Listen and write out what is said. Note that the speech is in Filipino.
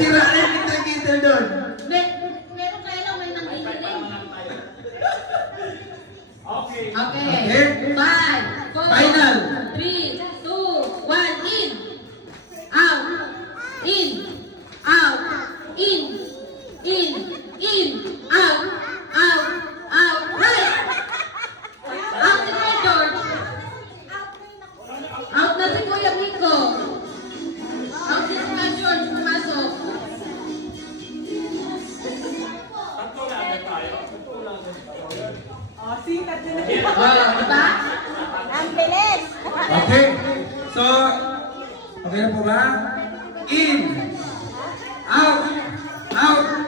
Sira na yung kita doon. Meron kaya lang may nangihiling. Okay. Okay. 5, 4, Final. 3, 2, 1, in. Out. In. Out. In. In. In. Out. Out. Out. Right. Out si Kuya George. Out na si Kuya Miko. Out si Kuya George. Pumasok. Diba? Ang bilis! Okay. So, okay na po ba? In. Out. Out.